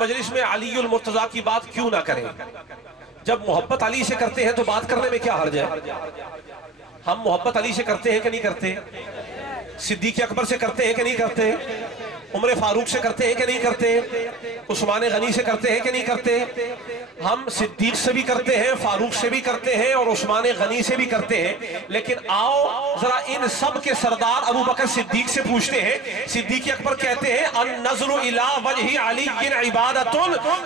مجلس میں علی المرتضیٰ کی بات کیوں نہ کریں؟ جب محبت علی سے کرتے ہیں تو بات کرنے میں کیا حرج ہے؟ ہم محبت علی سے کرتے ہیں کہ نہیں کرتے؟ صدیق اکبر سے کرتے ہیں کہ نہیں کرتے؟ عمر فاروق سے کرتے ہیں کہ نہیں کرتے؟ عثمان غنی سے کرتے ہیں کہ نہیں کرتے؟ ہم صدیق سے بھی کرتے ہیں، فاروق سے بھی کرتے ہیں، اور عثمان غنی سے بھی کرتے ہیں، لیکن آؤ ذرا ان سب کے سردار ابو بکر صدیق سے پوچھتے ہیں۔ صدیق اکبر کہتے ہیں النظر الی وجہ علی عبادت،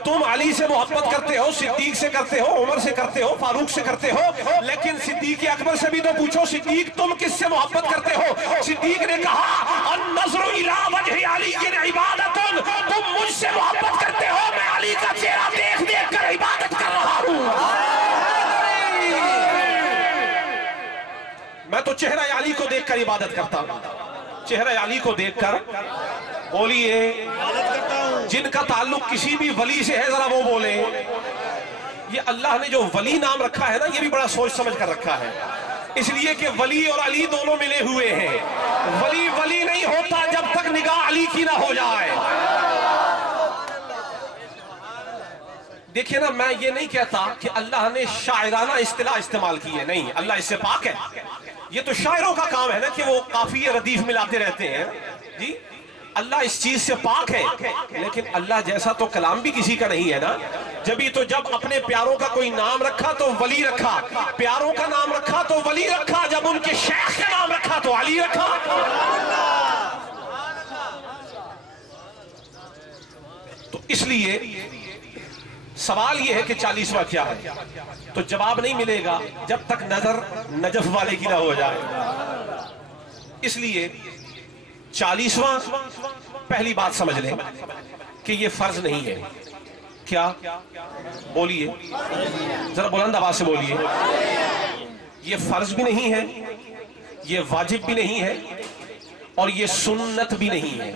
تم علی سے محبت کرتے ہو، صدیق سے کرتے ہو، عمر سے کرتے ہو، فاروق سے کرتے ہو، لیکن صدیق اکبر سے بھی تو پوچھو صدیق تم کس سے محبت کرتے ہو؟ صدیق نے کہا النظر الی وجہ علی عبادت، تم مجھ سے محبت کرتے ہو، میں علی کا چہرہ دیکھ دیکھ کر عبادت کر رہا ہوں۔ میں تو چہرہ علی کو دیکھ کر عبادت کرتا ہوں، چہرہ علی کو دیکھ کر۔ بولیے جن کا تعلق کسی بھی ولی سے ہے ذرا وہ بولے۔ یہ اللہ نے جو ولی نام رکھا ہے نا، یہ بھی بڑا سوچ سمجھ کر رکھا ہے، اس لیے کہ ولی اور علی دونوں ملے ہوئے ہیں۔ ولی ولی نہیں ہوتا جب تک نگاہ علی کی نہ ہو جائے۔ دیکھیں نا، میں یہ نہیں کہتا کہ اللہ نے شاعرانہ اصطلاح استعمال کی ہے، نہیں، اللہ اس سے پاک ہے۔ یہ تو شاعروں کا کام ہے نا کہ وہ قافیے ردیف ملاتے رہتے ہیں، جی اللہ اس چیز سے پاک ہے، لیکن اللہ جیسا تو کلام بھی کسی کا نہیں ہے نا۔ جبھی تو جب اپنے پیاروں کا کوئی نام رکھا تو ولی رکھا، پیاروں کا نام رکھا تو ولی رکھا، جب ان کے شیخ کا نام رکھا تو علی رکھا۔ تو اس لیے سوال یہ ہے کہ 40واں کیا ہے، تو جواب نہیں ملے گا جب تک نظر نجف والے کی نہ ہو جائے۔ اس لیے 40واں پہلی بات سمجھ لیں کہ یہ فرض نہیں ہے۔ کیا؟ بولیے ذرا بلند آواز سے بولیے۔ یہ فرض بھی نہیں ہے، یہ واجب بھی نہیں ہے، اور یہ سنت بھی نہیں ہے۔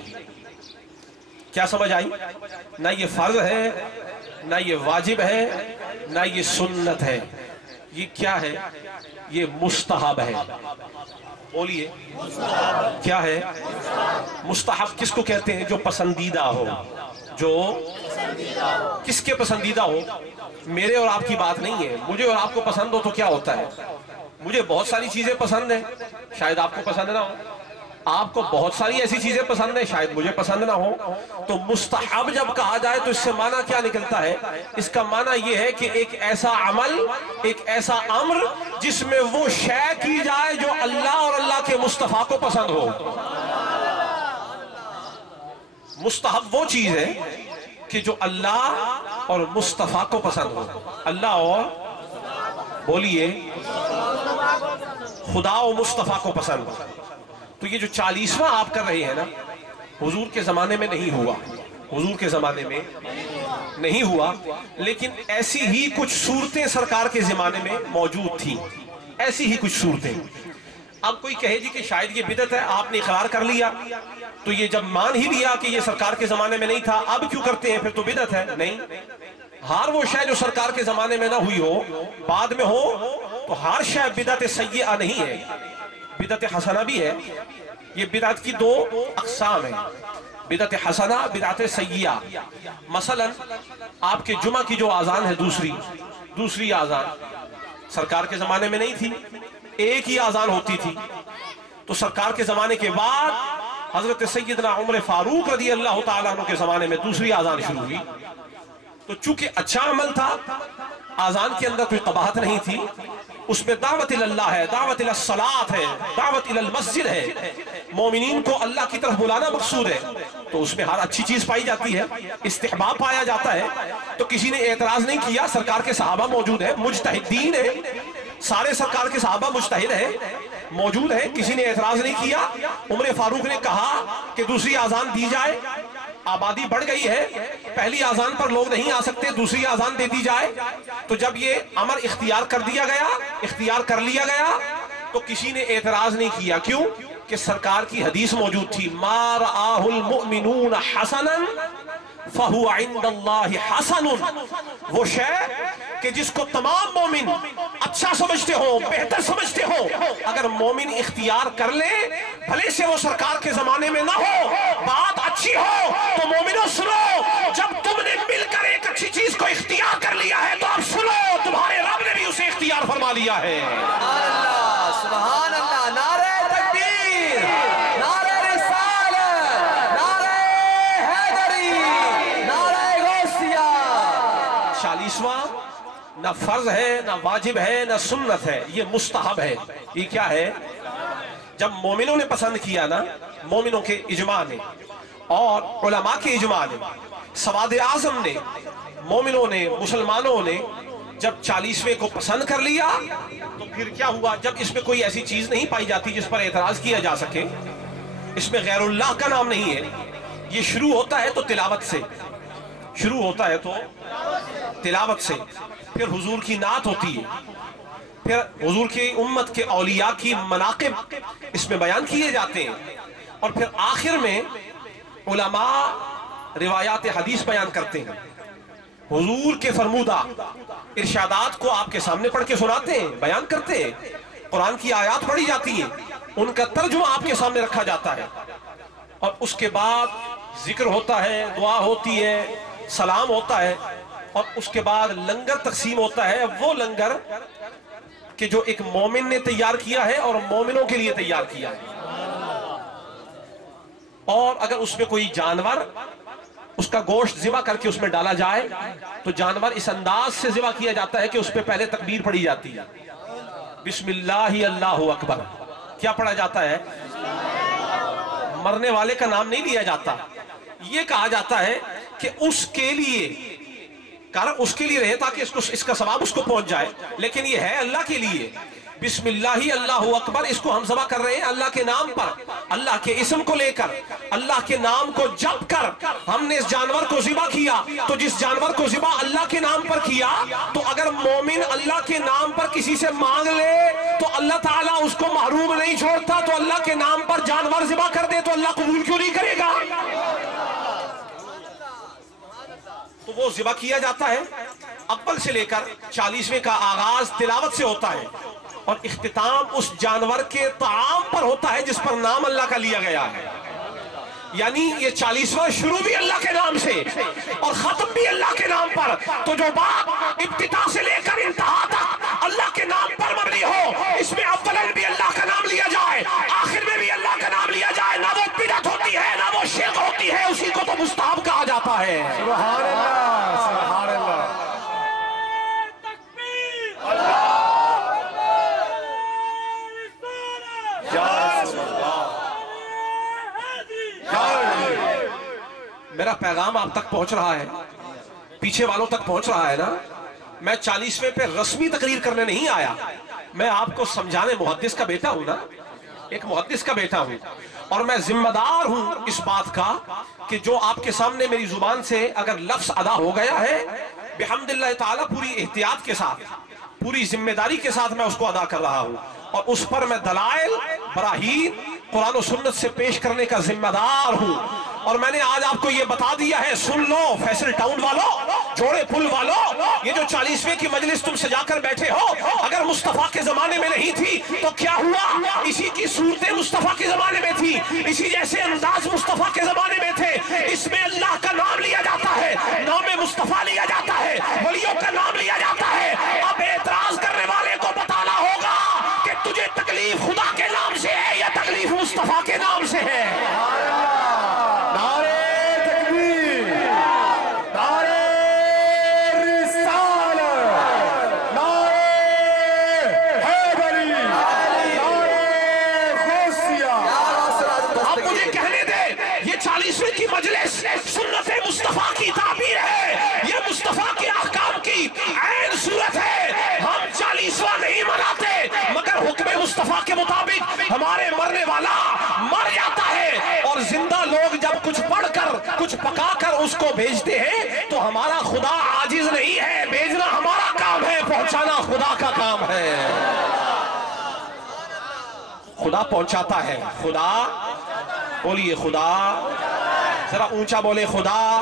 کیا سمجھ آئی؟ نہ یہ فرض ہے، نہ یہ واجب ہے، نہ یہ سنت ہے، یہ کیا ہے؟ یہ مستحب ہے۔ بولیے کیا ہے؟ مستحب کس کو کہتے ہیں؟ جو پسندیدہ ہو، جو کس کے پسندیدہ ہو؟ میرے اور آپ کی بات نہیں ہے۔ مجھے اور آپ کو پسند ہو تو کیا ہوتا ہے؟ مجھے بہت ساری چیزیں پسند ہیں، شاید آپ کو پسند نہ ہو، آپ کو بہت ساری ایسی چیزیں پسند ہیں، شاید مجھے پسند نہ ہو۔ تو مستحب جب کہا جائے تو اس سے معنی کیا نکلتا ہے؟ اس کا معنی یہ ہے کہ ایک ایسا عمل، ایک ایسا امر جس میں وہ شے کی جائے جو اللہ اور اللہ کے مصطفیٰ کو پسند ہو۔ مستحب وہ چیز ہے کہ جو اللہ اور مصطفیٰ کو پسند ہو۔ اللہ اور بولیے خدا و مصطفیٰ کو پسند ہو۔ تو یہ جو 40واں آپ کر رہے ہیں نا، حضور کے زمانے میں نہیں ہوا، حضور کے زمانے میں نہیں ہوا، لیکن ایسی ہی کچھ صورتیں سرکار کے زمانے میں موجود تھیں، ایسی ہی کچھ صورتیں۔ اب کوئی کہے جی کہ شاید یہ بدعت ہے، آپ نے اقرار کر لیا، تو یہ جب مان ہی لیا کہ یہ سرکار کے زمانے میں نہیں تھا، اب کیوں کرتے ہیں؟ پھر تو بدعت ہے۔ نہیں، ہر وہ شے جو سرکار کے زمانے میں نہ ہوئی ہو، بعد میں ہو، تو ہر شے بدعت سیئہ نہیں ہے، بدعت حسنہ بھی ہے۔ یہ بدعت کی دو اقسام ہیں، بدعت حسنہ، بدعت سیئہ۔ مثلا آپ کے جمعہ کی جو آذان ہے، دوسری آذان سرکار کے زمانے میں نہیں تھی، ایک ہی آذان ہوتی تھی۔ تو سرکار کے زمانے کے بعد حضرت سیدنا عمر فاروق رضی اللہ تعالیٰ عنہ کے زمانے میں دوسری آذان شروع ہوئی۔ تو چونکہ اچھا عمل تھا، آذان کے اندر کوئی قباحت نہیں تھی، اس میں دعوت اللہ ہے، دعوت الصلاۃ ہے، دعوت المسجد ہے، مومنین کو اللہ کی طرف بلانا مقصود ہے، تو اس میں ہر اچھی چیز پائی جاتی ہے، استحباب پایا جاتا ہے۔ تو کسی نے اعتراض نہیں کیا، سرکار کے صحابہ موجود ہیں، مجتہدین ہیں، سارے سرکار کے صحابہ مجتہد ہیں، موجود ہیں، کسی نے اعتراض نہیں کیا۔ عمر فاروق نے کہا کہ دوسری آذان دی جائے، آبادی بڑھ گئی ہے، پہلی آذان پر لوگ نہیں آ سکتے، دوسری آذان دے دی جائے۔ تو جب یہ امر اختیار کر لیا گیا تو کسی نے اعتراض نہیں کیا۔ کیوں؟ کہ سرکار کی حدیث موجود تھی، ما رآہ المؤمنون حسنا فہو عند اللہ حسن۔ وہ شے کہ جس کو تمام مومن اچھا سمجھتے ہوں، بہتر سمجھتے ہوں، اگر مومن اختیار کر لے، بھلے سے وہ سرکار کے زمانے میں نہ ہو، بات اچھی ہو، تو مومنوں سنو، جب تم نے ہے. سبحان اللہ. نعرہ تکبیر، نعرہ رسالت، نعرہ حیدری، نعرہ غوثیہ. 40واں نہ فرض ہے، نہ واجب ہے، نہ سنت ہے، یہ مستحب ہے. یہ کیا ہے؟ جب مومنوں نے پسند کیا نا، مومنوں کے اجماع نے اور علماء کے اجماع نے، سواد اعظم نے، مومنوں نے، مسلمانوں نے جب 40ویں کو پسند کر لیا تو پھر کیا ہوا؟ جب اس میں کوئی ایسی چیز نہیں پائی جاتی جس پر اعتراض کیا جا سکے، اس میں غیر اللہ کا نام نہیں ہے. یہ شروع ہوتا ہے تو تلاوت سے، شروع ہوتا ہے تو تلاوت سے، پھر حضور کی نعت ہوتی ہے، پھر حضور کی امت کے اولیاء کی مناقب اس میں بیان کیے جاتے ہیں، اور پھر آخر میں علماء روایات حدیث بیان کرتے ہیں. حضور کے فرمودہ ارشادات کو آپ کے سامنے پڑھ کے سناتے ہیں، بیان کرتے ہیں. قرآن کی آیات پڑھی جاتی ہیں، ان کا ترجمہ آپ کے سامنے رکھا جاتا ہے، اور اس کے بعد ذکر ہوتا ہے، دعا ہوتی ہے، سلام ہوتا ہے، اور اس کے بعد لنگر تقسیم ہوتا ہے. وہ لنگر کہ جو ایک مومن نے تیار کیا ہے اور مومنوں کے لیے تیار کیا ہے. اور اگر اس میں کوئی جانور، اس کا گوشت ذبح کر کے اس میں ڈالا جائے تو جانور اس انداز سے ذبح کیا جاتا ہے کہ اس پہ پہلے تکبیر پڑھی جاتی ہے، بسم اللہ اللہ اکبر. کیا پڑھا جاتا ہے؟ مرنے والے کا نام نہیں لیا جاتا. یہ کہا جاتا ہے کہ اس کے لیے رہے تاکہ اس کا ثواب اس کو پہنچ جائے، لیکن یہ ہے اللہ کے لیے. بسم اللہ اللہ اکبر، اس کو ہم ذبح کر رہے ہیں اللہ کے نام پر، اللہ کے اسم کو لے کر، اللہ کے نام کو جپ کر ہم نے اس جانور کو ذبح کیا. تو جس جانور کو ذبح اللہ کے نام پر کیا، تو اگر مومن اللہ کے نام پر کسی سے مانگ لے تو اللہ تعالیٰ اس کو محروم نہیں چھوڑتا. تو اللہ کے نام پر جانور ذبح کر دے تو اللہ قبول کیوں نہیں کرے گا؟ تو وہ ذبح کیا جاتا ہے. اول سے لے کر 40ویں کا آغاز تلاوت سے ہوتا ہے، اور اختتام اس جانور کے طعام پر ہوتا ہے جس پر نام اللہ کا لیا گیا ہے. یعنی یہ 40واں شروع بھی اللہ کے نام سے اور ختم بھی اللہ کے نام پر. تو جو بات ابتدا سے لے کر انتہا تک اللہ کے نام پر مبنی ہو، اس میں اولن بھی اللہ کا نام لیا جائے، آخر میں بھی اللہ کا نام لیا جائے، نہ وہ بدعت ہوتی ہے نہ وہ شرک ہوتی ہے، اسی کو تو مستحب کہا جاتا ہے. سبحان اللہ، سبحان اللہ. میرا پیغام آپ تک پہنچ رہا ہے، پیچھے والوں تک پہنچ رہا ہے نا. میں 40ویں پہ رسمی تقریر کرنے نہیں آیا، میں آپ کو سمجھانے، محدث کا بیٹا ہوں نا، ایک محدث کا بیٹا ہوں، اور میں ذمہ دار ہوں اس بات کا کہ جو آپ کے سامنے میری زبان سے اگر لفظ ادا ہو گیا ہے، بحمد اللہ تعالیٰ پوری احتیاط کے ساتھ، پوری ذمہ داری کے ساتھ میں اس کو ادا کر رہا ہوں، اور اس پر میں دلائل، براہین قرآن و سنت سے پیش کرنے کا ذمہ دار ہوں. اور میں نے آج آپ کو یہ بتا دیا ہے، سن لو فیصل ٹاؤن والوں، جوڑے پل والوں، یہ جو 40ویں کی مجلس تم سجا کر بیٹھے ہو، اگر مصطفیٰ کے زمانے میں نہیں تھی تو کیا ہوا؟ اسی کی صورتیں مصطفیٰ کے زمانے میں تھی، اسی جیسے انداز مصطفیٰ کے زمانے میں تھے. اس میں اللہ کا نام لیا جاتا ہے، نام مصطفیٰ لیا جاتا ہے، ولیوں کا نام لیا جاتا ہے. اب اعتراض کرنے والے کو بتانا ہوگا کہ تجھے تکلیف خدا کے نام سے ہے یا تکلیف مصطفیٰ کے نام سے ہے. سنت مصطفیٰ کی تعبیر ہے، یہ مصطفیٰ کے احکام کی عین صورت ہے. ہم 40واں نہیں مناتے، مگر حکم مصطفیٰ کے مطابق ہمارے مرنے والا مر جاتا ہے، اور زندہ لوگ جب کچھ پڑھ کر کچھ پکا کر اس کو بھیجتے ہیں تو ہمارا خدا عاجز نہیں ہے، بھیجنا ہمارا کام ہے، پہنچانا خدا کا کام ہے. خدا پہنچاتا ہے. خدا بولیے، خدا ذرا اونچا بولے، خدا.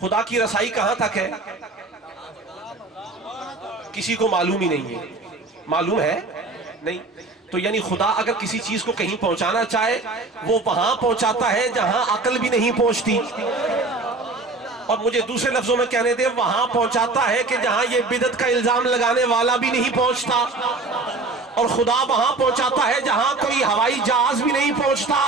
خدا کی رسائی کہاں تک ہے کسی کو معلوم ہی نہیں ہے. معلوم ہے نہیں. تو یعنی خدا اگر کسی چیز کو کہیں پہنچانا چاہے وہ وہاں پہنچاتا ہے جہاں عقل بھی نہیں پہنچتی. اور مجھے دوسرے لفظوں میں کہنے دے وہاں پہنچاتا ہے کہ جہاں یہ بدعت کا الزام لگانے والا بھی نہیں پہنچتا، اور خدا وہاں پہنچاتا ہے جہاں کوئی ہوائی جہاز بھی نہیں پہنچتا،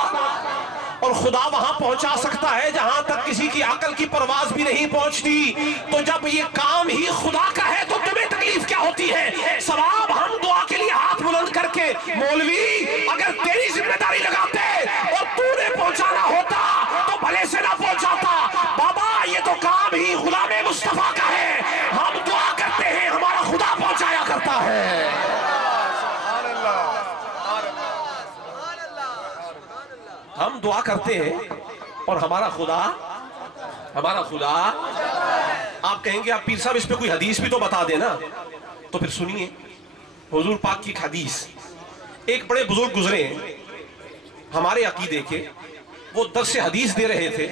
اور خدا وہاں پہنچا سکتا ہے جہاں تک کسی کی عقل کی پرواز بھی نہیں پہنچتی۔ تو جب یہ کام ہی خدا کا ہے تو تمہیں تکلیف کیا ہوتی ہے؟ ثواب ہم دعا کے لیے ہاتھ بلند کر کے، مولوی اگر تیری ذمہ داری لگاتے اور تو نے پہنچانا ہوتا تو بھلے سے نہ پہنچاتا۔ بابا یہ تو کام ہی غلام مصطفیٰ کا ہے، ہم دعا کرتے ہیں ہمارا خدا پہنچایا کرتا ہے۔ ہم دعا کرتے ہیں اور ہمارا خدا آپ کہیں گے آپ پیر صاحب اس پہ کوئی حدیث بھی تو بتا دینا، تو پھر سنیے حضور پاک کی ایک حدیث۔ ایک بڑے بزرگ گزرے ہیں ہمارے عقیدے کے، وہ درس حدیث دے رہے تھے،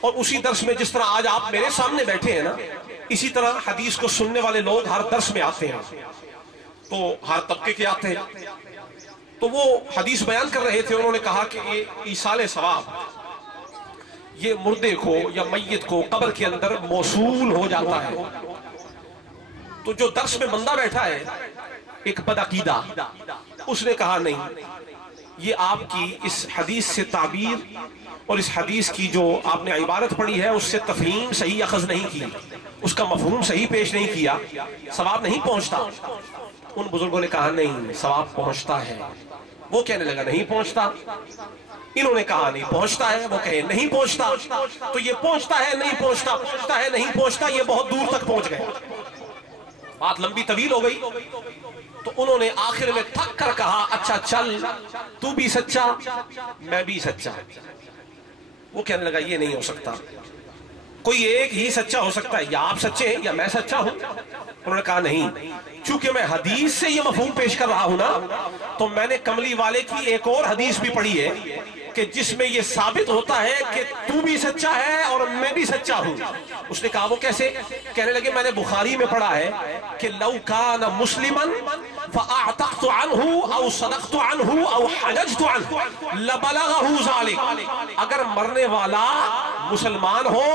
اور اسی درس میں جس طرح آج آپ میرے سامنے بیٹھے ہیں نا، اسی طرح حدیث کو سننے والے لوگ ہر درس میں آتے ہیں، تو ہر طبقے کے آتے ہیں۔ تو وہ حدیث بیان کر رہے تھے، انہوں نے کہا کہ یہ ایصال ثواب یہ مردے کو یا میت کو قبر کے اندر موصول ہو جاتا ہے۔ تو جو درس میں بندہ بیٹھا ہے ایک بدعقیدہ، اس نے کہا نہیں، یہ آپ کی اس حدیث سے تعبیر اور اس حدیث کی جو آپ نے عبارت پڑھی ہے اس سے تفہیم صحیح اخذ نہیں کی، اس کا مفہوم صحیح پیش نہیں کیا، ثواب نہیں پہنچتا۔ ان بزرگوں نے کہا نہیں، ثواب پہنچتا ہے۔ وہ کہنے لگا نہیں پہنچتا، انہوں نے کہا نہیں پہنچتا ہے، وہ کہے نہیں پہنچتا، تو یہ پہنچتا ہے نہیں پہنچتا، پہنچتا ہے نہیں پہنچتا، یہ بہت دور تک پہنچ گئے، بات لمبی طویل ہو گئی۔ تو انہوں نے آخر میں تھک کر کہا اچھا چل، تو بھی سچا میں بھی سچا۔ وہ کہنے لگا یہ نہیں ہو سکتا، کوئی ایک ہی سچا ہو سکتا ہے، یا آپ سچے ہیں یا میں سچا ہوں۔ انہوں نے کہا نہیں، چونکہ میں حدیث سے یہ مفہوم پیش کر رہا ہوں نا، تو میں نے کملی والے کی ایک اور حدیث بھی پڑھی ہے کہ جس میں یہ ثابت ہوتا ہے کہ تو بھی سچا ہے اور میں بھی سچا ہوں۔ اس نے کہا وہ کیسے؟ کہنے لگے میں نے بخاری میں پڑھا ہے کہ لو کان مسلما فاعتقت عنہ او صدقت عنہ او حججت عنہ لبلغه ذلك۔ اگر مرنے والا مسلمان ہو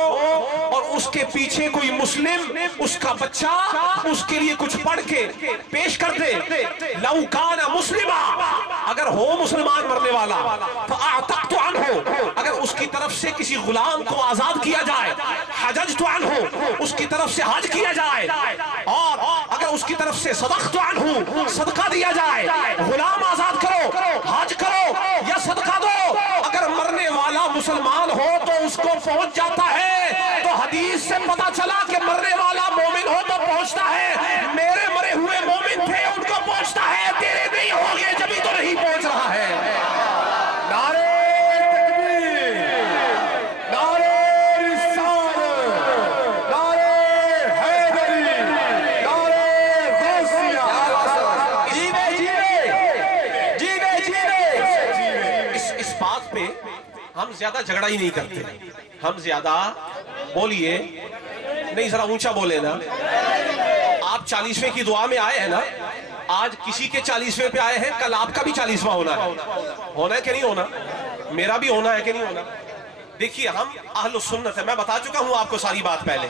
اور اس کے پیچھے کوئی مسلم، اس کا بچہ اس کے لیے کچھ پڑھ کے پیش کر دے، لو کان مسلما، اگر ہو مسلمان مرنے والا، فاعتقت عنہ، اگر اس کی طرف سے کسی غلام کو آزاد کیا جائے، حججت عنہ، اس کی طرف سے حج کیا جائے، اور اگر اس کی طرف سے صدقت عنہ، صدقہ دیا جائے، غلام آزاد کرو، حج کرو یا صدقہ دو، اگر مرنے والا مسلمان ہو تو اس کو پہنچ جاتا ہے۔ تو حدیث سے پتا چلا کہ مرنے والا مومن ہو تو پہنچتا ہے، میرے مرے ہوئے مومن تھے ان کو پہنچتا ہے، تیرے نہیں ہوگے جبھی تو نہیں پہنچ رہا ہے۔ نعرہ تکبیر، نعرہ رسالت، نعرہ حیدری، نعرہ غوثیہ۔ جیوے جیوے جیوے جیوے۔ اس بات پہ ہم زیادہ جھگڑا ہی نہیں کرتے، ہم زیادہ بولیے نہیں، ذرا اونچا بولے نا۔ آپ 40ویں کی دعا میں آئے ہیں نا، آج کسی کے 40ویں پہ آئے ہیں، کل آپ کا بھی 40واں ہونا ہے، ہونا ہے کہ نہیں ہونا؟ میرا بھی ہونا ہے کہ نہیں ہونا؟ دیکھیے ہم اہل سنت ہیں، میں بتا چکا ہوں آپ کو ساری بات پہلے،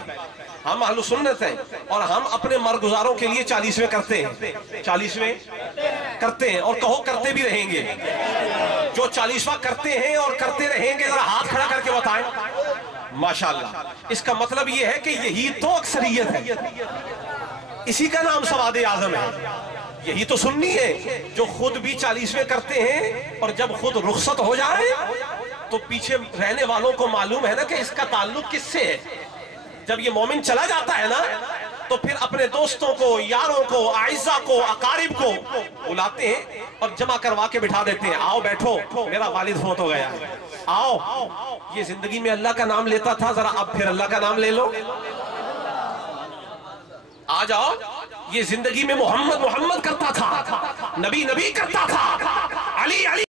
ہم اہل سنت ہیں اور ہم اپنے مرگزاروں کے لیے 40ویں کرتے ہیں، 40ویں کرتے ہیں، اور کہو کرتے بھی رہیں گے۔ جو 40واں کرتے ہیں اور کرتے رہیں گے ذرا ہاتھ کھڑا کر کے بتائیں۔ ماشاءاللہ، اس کا مطلب یہ ہے کہ یہی تو اکثریت ہے، اسی کا نام سواد اعظم ہے، یہی تو سنی ہے جو خود بھی 40ویں کرتے ہیں، اور جب خود رخصت ہو جائے تو پیچھے رہنے والوں کو معلوم ہے نا کہ اس کا تعلق کس سے ہے۔ جب یہ مومن چلا جاتا ہے نا تو پھر اپنے دوستوں کو، یاروں کو، اعزاء کو، اقارب کو بلاتے ہیں اور جمع کروا کے بٹھا دیتے ہیں، آؤ بیٹھو، میرا والد فوت ہو گیا ہے، آؤ، یہ زندگی میں اللہ کا نام لیتا تھا، ذرا اب پھر اللہ کا نام لے لو، آ جاؤ، یہ زندگی میں محمد محمد کرتا تھا، نبی نبی کرتا تھا، علی علی